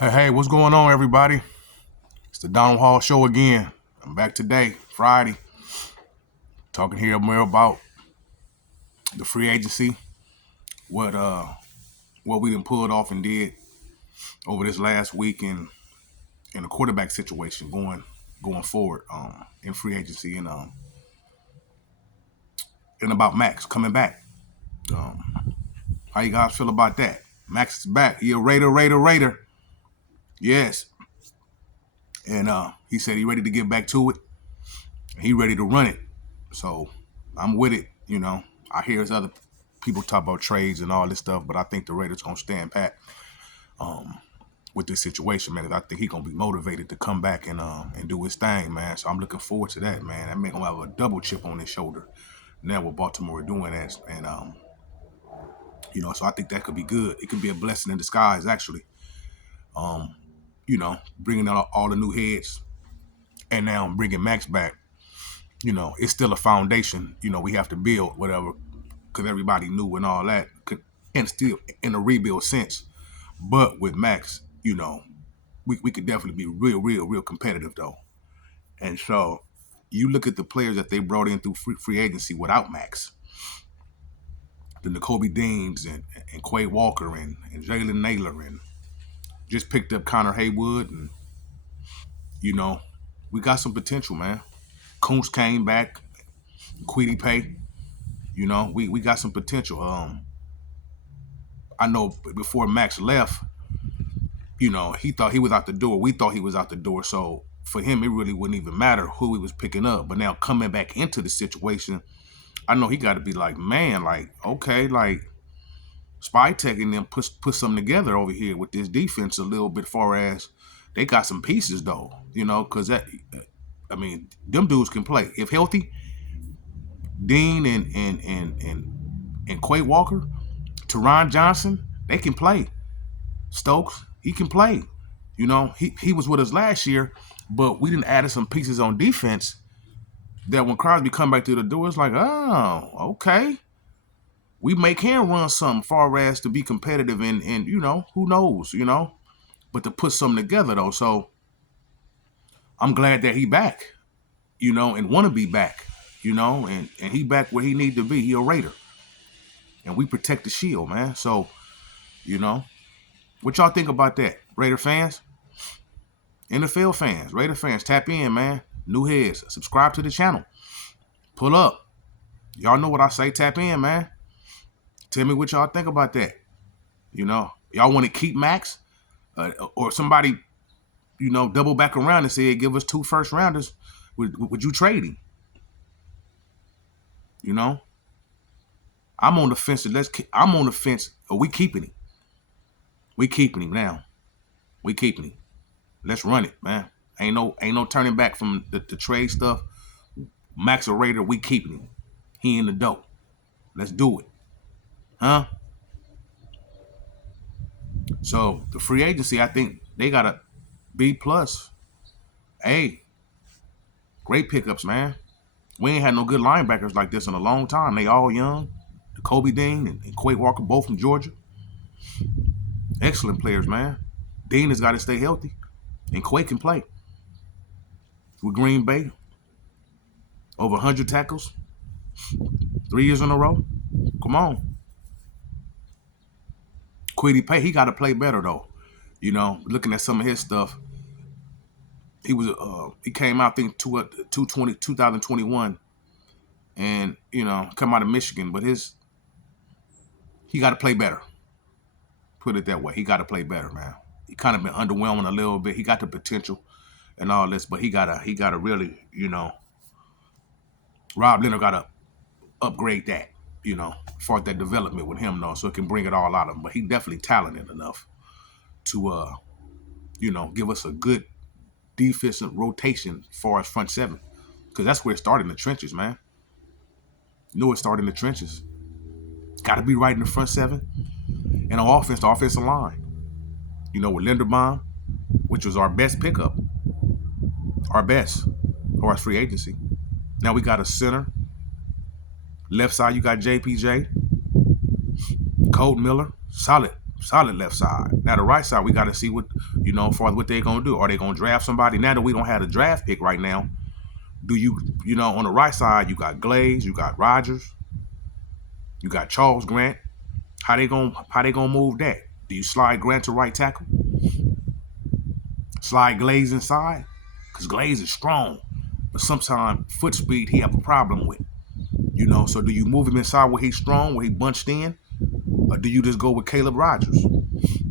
Hey, what's going on, everybody? It's the Donald Hall Show again. I'm back today, Friday, talking here more about the free agency, what what we done pulled off and did over this last week, and in the quarterback situation going forward in free agency, and about Max coming back. How you guys feel about that? Max is back. He a Raider. Yes, and he said he ready to get back to it. He ready to run it. So I'm with it. I hear other people talk about trades and all this stuff, but I think the Raiders gonna stand pat with this situation, man. 'Cause I think he gonna be motivated to come back and do his thing, man. So I'm looking forward to that, man. That man gonna have a double chip on his shoulder. Now what Baltimore doing that, and so I think that could be good. It could be a blessing in disguise, actually. Bringing out all the new heads, and now bringing Max back. It's still a foundation. We have to build whatever, because everybody knew and all that, and still in a rebuild sense. But with Max, we could definitely be real competitive though. And so you look at the players that they brought in through free agency without Max, the N'Kobe Deans and Quay Walker and Jalen Naylor, and just picked up Connor Haywood, and we got some potential, man. Kuntz came back, Quiddy Pay. We got some potential. I know before Max left, he thought he was out the door. We thought he was out the door. So for him, it really wouldn't even matter who he was picking up. But now coming back into the situation, I know he got to be like, man, like, okay, like Spy Tech and them put something together over here with this defense a little bit, far as they got some pieces though, because them dudes can play. If healthy, Dean and Quay Walker, Teron Johnson, they can play. Stokes, he can play. He was with us last year, but we didn't add some pieces on defense that when Crosby come back through the door, it's like, oh, okay. We make him run something far as to be competitive and who knows, but to put something together though. So I'm glad that he back, and want to be back, and he back where he need to be. He a Raider. And we protect the shield, man. So, what y'all think about that? Raider fans? NFL fans, Raider fans, tap in, man. New heads, subscribe to the channel. Pull up. Y'all know what I say, tap in, man. Tell me what y'all think about that. Y'all want to keep Max? Or somebody, double back around and say, give us 2 first rounders. Would you trade him? I'm on the fence. I'm on the fence. Are we keeping him? We keeping him now. We keeping him. Let's run it, man. Ain't no turning back from the trade stuff. Max a Raider, we keeping him. He in the dope. Let's do it. Huh? So the free agency, I think they got a B plus. Hey, great pickups, man. We ain't had no good linebackers like this in a long time. They all young. Kobe Dean and Quay Walker, both from Georgia. Excellent players, man. Dean has got to stay healthy, and Quay can play. With Green Bay, over 100 tackles, 3 years in a row. Come on. Quiddy Pay, he got to play better though. Looking at some of his stuff, he came out I think 2021, and come out of Michigan, but he got to play better. Put it that way, he got to play better, man. He kind of been underwhelming a little bit. He got the potential and all this, but he gotta really, Rob Leonard gotta upgrade that, for that development with him though, so it can bring it all out of him. But he definitely talented enough to give us a good defensive rotation for us front seven. Because that's where it started in the trenches, man. It started in the trenches. Gotta be right in the front seven. And on offense, the offensive line. With Linderbaum, which was our best pickup. Our best. Or our free agency. Now we got a center. Left side, you got JPJ. Colt Miller. Solid Solid left side. Now the right side, we got to see what, as far as what they're going to do. Are they going to draft somebody? Now that we don't have a draft pick right now, do on the right side, you got Glaze, you got Rogers, you got Charles Grant. How they gonna move that? Do you slide Grant to right tackle? Slide Glaze inside? Because Glaze is strong. But sometimes foot speed he have a problem with. So do you move him inside where he's strong, where he bunched in? Or do you just go with Caleb Rogers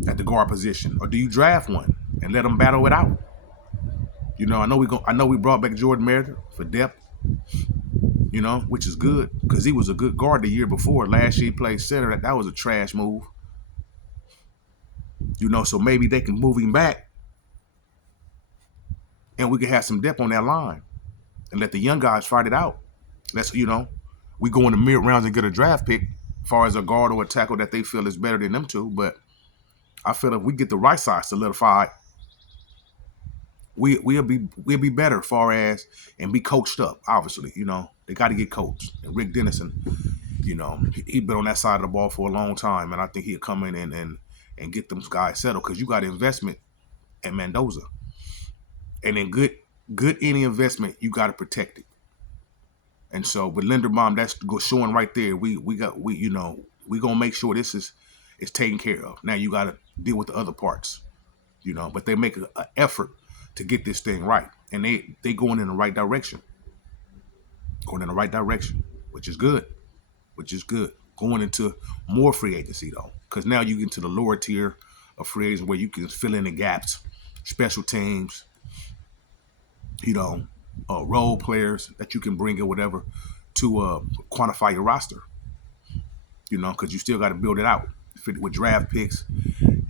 at the guard position? Or do you draft one and let them battle it out? I know we brought back Jordan Meredith for depth, which is good because he was a good guard the year before. Last year he played center. That was a trash move. So maybe they can move him back and we can have some depth on that line and let the young guys fight it out. We go in the mid rounds and get a draft pick as far as a guard or a tackle that they feel is better than them two. But I feel if we get the right side solidified, we'll be better as far as and be coached up. Obviously, they got to get coached. And Rick Dennison, he been on that side of the ball for a long time, and I think he'll come in and get them guys settled because you got investment at Mendoza, and in good any investment you got to protect it. And so with Linderbaum, that's showing right there. We gonna make sure this is taken care of. Now you got to deal with the other parts, but they make an effort to get this thing right, and they going in the right direction, which is good. Going into more free agency though, because now you get into the lower tier of free agents where you can fill in the gaps, special teams, role players that you can bring or whatever to quantify your roster, because you still got to build it out with draft picks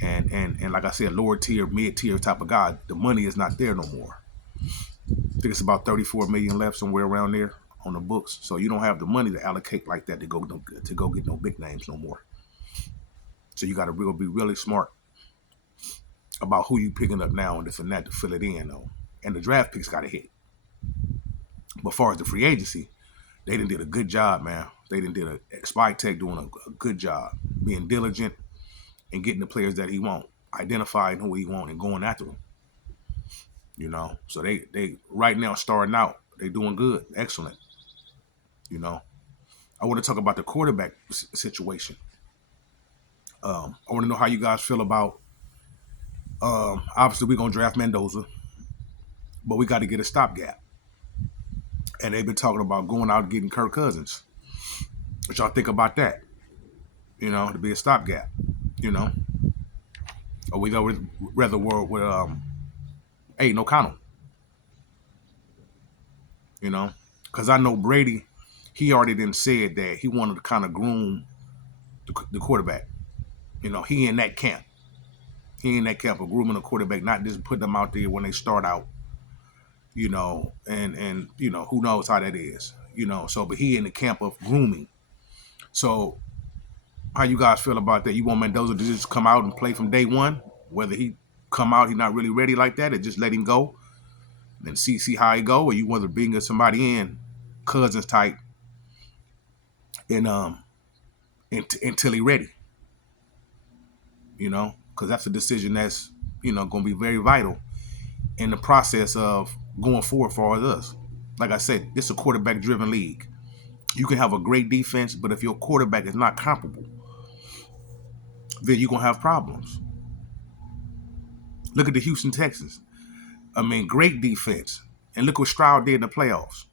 and like I said, lower tier, mid tier type of guy. The money is not there no more. I think it's about 34 million left, somewhere around there on the books. So you don't have the money to allocate like that to go get no big names no more. So you got to be really smart about who you picking up now and this and that to fill it in though. And the draft picks got to hit. But as far as the free agency, they did a good job, man. They did a Spike Tech doing a good job, being diligent and getting the players that he want, identifying who he want and going after them. So they right now starting out, they doing good, excellent. I want to talk about the quarterback situation. I want to know how you guys feel about. Obviously, we're gonna draft Mendoza, but we got to get a stopgap. And they've been talking about going out and getting Kirk Cousins. What y'all think about that? To be a stopgap. Or we go rather work with Aiden O'Connell. Because I know Brady, he already done said that he wanted to kind of groom the quarterback. He in that camp. He in that camp of grooming the quarterback, not just putting them out there when they start out. And who knows how that is. So but he in the camp of grooming. So how you guys feel about that? You want Mendoza to just come out and play from day one? Whether he come out, he's not really ready like that, or just let him go and see how he go, or you want to bring somebody in, Cousins type, and until he ready. Because that's a decision that's going to be very vital in the process of going forward for us. Like I said, this is a quarterback-driven league. You can have a great defense, but if your quarterback is not comparable, then you're going to have problems. Look at the Houston Texans. Great defense. And look what Stroud did in the playoffs.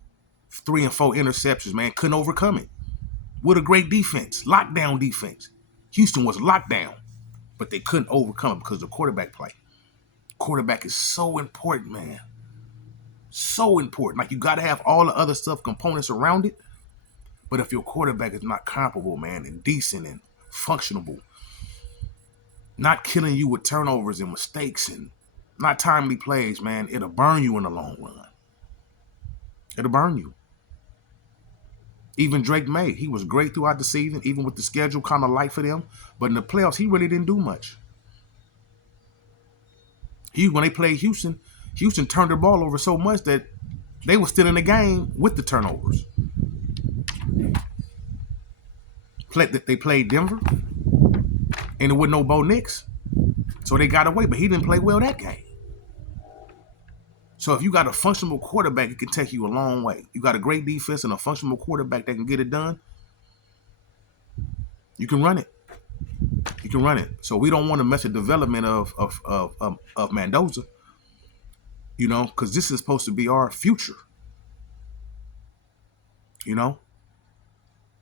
3 and 4 interceptions, man. Couldn't overcome it. What a great defense. Lockdown defense. Houston was locked down, but they couldn't overcome it because of the quarterback play. Quarterback is so important, man. So important. Like, you got to have all the other stuff, components around it. But if your quarterback is not comparable, man, and decent and functionable, not killing you with turnovers and mistakes and not timely plays, man, it'll burn you in the long run. It'll burn you. Even Drake May, he was great throughout the season, even with the schedule kind of light for them. But in the playoffs, he really didn't do much. When they played Houston turned the ball over so much that they were still in the game with the turnovers. They played Denver. And there was no Bo Nix. So they got away, but he didn't play well that game. So if you got a functional quarterback, it can take you a long way. You got a great defense and a functional quarterback that can get it done, you can run it. You can run it. So we don't want to mess the development of Mendoza, because this is supposed to be our future, you know.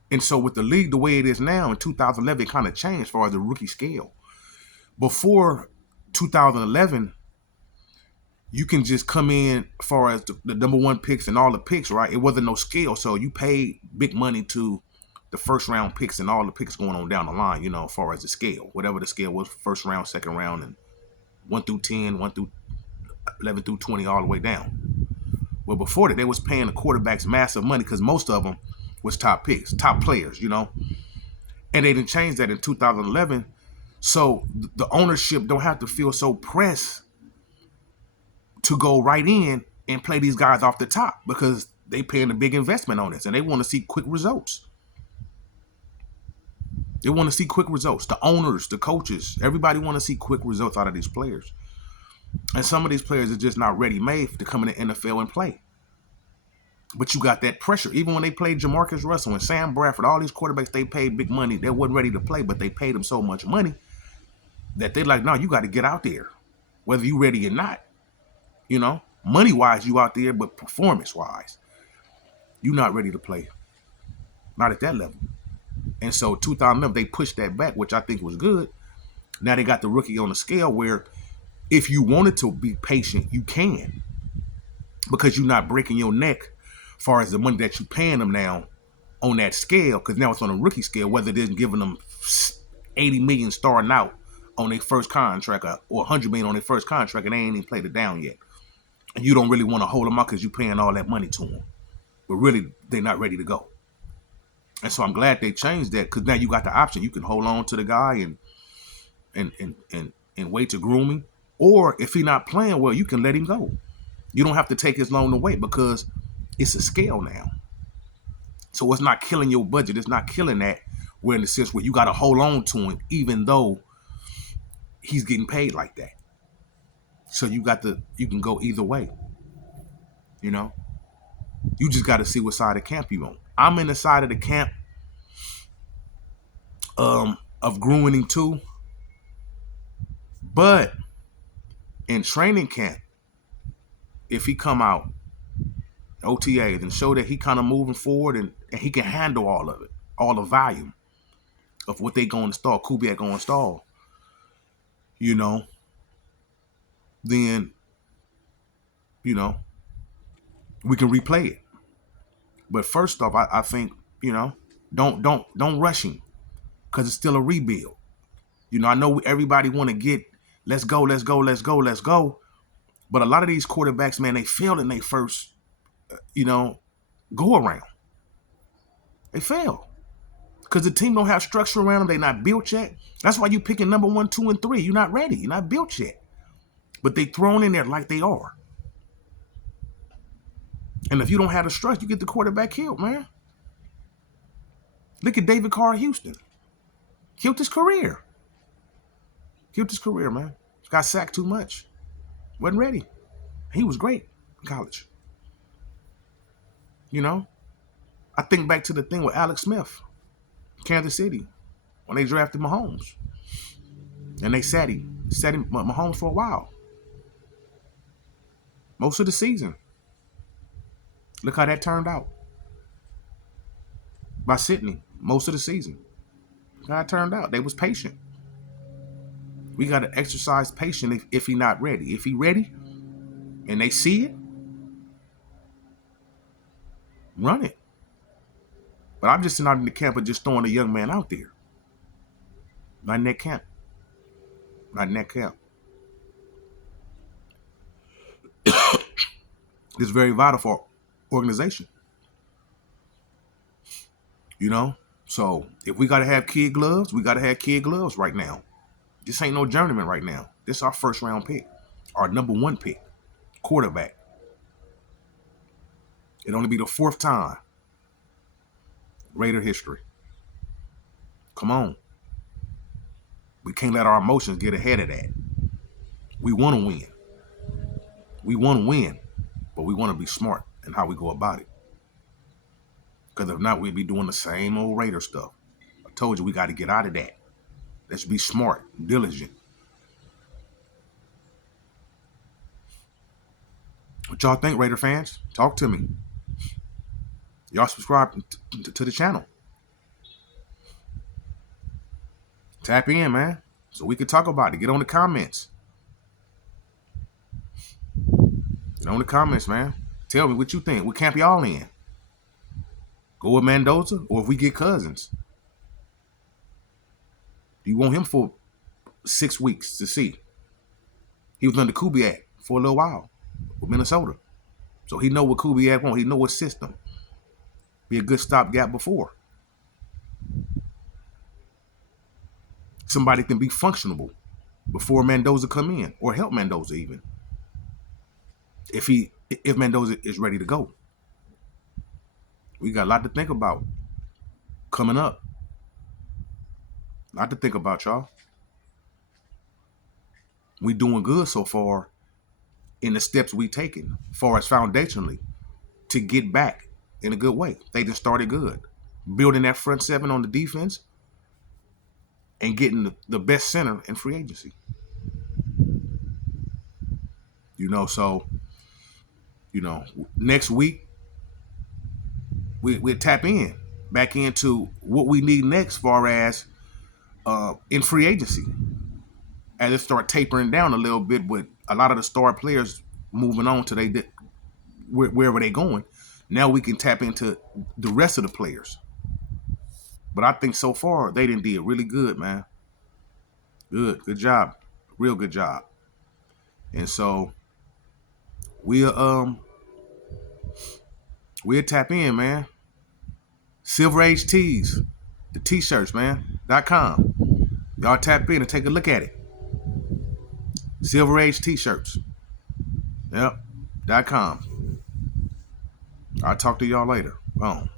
And so with the league the way it is now in 2011, it kind of changed as far as the rookie scale. Before 2011, you can just come in as far as the number one picks and all the picks, right? It wasn't no scale. So you paid big money to the first round picks and all the picks going on down the line, as far as the scale, whatever the scale was, first round, second round, and 1 through 10, 1 through 11 through 20, all the way down. Well, before that, they was paying the quarterbacks massive money because most of them was top picks, top players, And they didn't change that in 2011. So the ownership don't have to feel so pressed to go right in and play these guys off the top because they paying a big investment on this and they want to see quick results. They want to see quick results. The owners, the coaches, everybody want to see quick results out of these players. And some of these players are just not ready made to come in the NFL and play. But you got that pressure. Even when they played Jamarcus Russell and Sam Bradford, all these quarterbacks, they paid big money. They wasn't ready to play, but they paid them so much money that they're like, no, you got to get out there, whether you ready or not. Money-wise, you out there, but performance-wise, you're not ready to play. Not at that level. And so 2011, they pushed that back, which I think was good. Now they got the rookie on a scale where if you wanted to be patient, you can. Because you're not breaking your neck as far as the money that you're paying them now on that scale, because now it's on a rookie scale, whether it isn't giving them 80 million starting out on their first contract or 100 million on their first contract and they ain't even played it down yet. And you don't really want to hold them out because you're paying all that money to them. But really, they're not ready to go. And so I'm glad they changed that because now you got the option. You can hold on to the guy and wait to groom him. Or if he's not playing well, you can let him go. You don't have to take as long to wait because it's a scale now. So it's not killing your budget. It's not killing that. Where in the sense where you got to hold on to him even though he's getting paid like that. So you can go either way. You just got to see what side of camp you on. I'm in the side of the camp of grooming him too. But in training camp, if he come out OTAs and show that he kind of moving forward and he can handle all of it, all the volume of what they going to install, Kubiak going to install, then, we can replay it. But first off, I think, don't rush him because it's still a rebuild. I know everybody want to get, let's go. But a lot of these quarterbacks, man, they failed in their first, go around. They fail because the team don't have structure around them. They're not built yet. That's why you picking number 1, 2, and 3. You're not ready. You're not built yet. But they thrown in there like they are. And if you don't have the structure, you get the quarterback killed, man. Look at David Carr, Houston. Killed his career. Man. Got sacked too much. Wasn't ready. He was great in college. I think back to the thing with Alex Smith, Kansas City, when they drafted Mahomes. And they sat him Mahomes for a while. Most of the season. Look how that turned out. By Sydney, most of the season. Look how it turned out. They was patient. We got to exercise patience if he not ready. If he ready and they see it, run it. But I'm just not in the camp of just throwing a young man out there. Not in that camp. It's very vital for organization. So if we got to have kid gloves, we got to have kid gloves right now. This ain't no journeyman right now. This is our first round pick. Our number 1 pick. Quarterback. It'll only be the 4th time. Raider history. Come on. We can't let our emotions get ahead of that. We want to win. We want to win, but we want to be smart in how we go about it. Because if not, we'd be doing the same old Raider stuff. I told you we got to get out of that. Let's be smart, diligent. What y'all think, Raider fans? Talk to me. Y'all subscribe to the channel. Tap in, man, so we can talk about it. Get on the comments. Get on the comments, man. Tell me what you think. What camp y'all in? Go with Mendoza, or if we get Cousins? Do you want him for 6 weeks to see? He was under Kubiak for a little while with Minnesota. So he know what Kubiak want. He know what system. Be a good stopgap before. Somebody can be functional before Mendoza come in, or help Mendoza even. If Mendoza is ready to go. We got a lot to think about coming up. A lot to think about, y'all. We doing good so far in the steps we taken, as far as foundationally, to get back in a good way. They just started good. Building that front seven on the defense and getting the best center in free agency. So, next week, we'll tap in back into what we need next, far as in free agency. As it start tapering down a little bit, with a lot of the star players moving on to wherever they going. Now we can tap into the rest of the players. But I think so far they did really good, man. Good job, real good job. And so we'll tap in, man. Silver Age Tees, the t-shirts, man. .com. Y'all tap in and take a look at it. Silver Age T-shirts. Yep. .com. I'll talk to y'all later. Boom.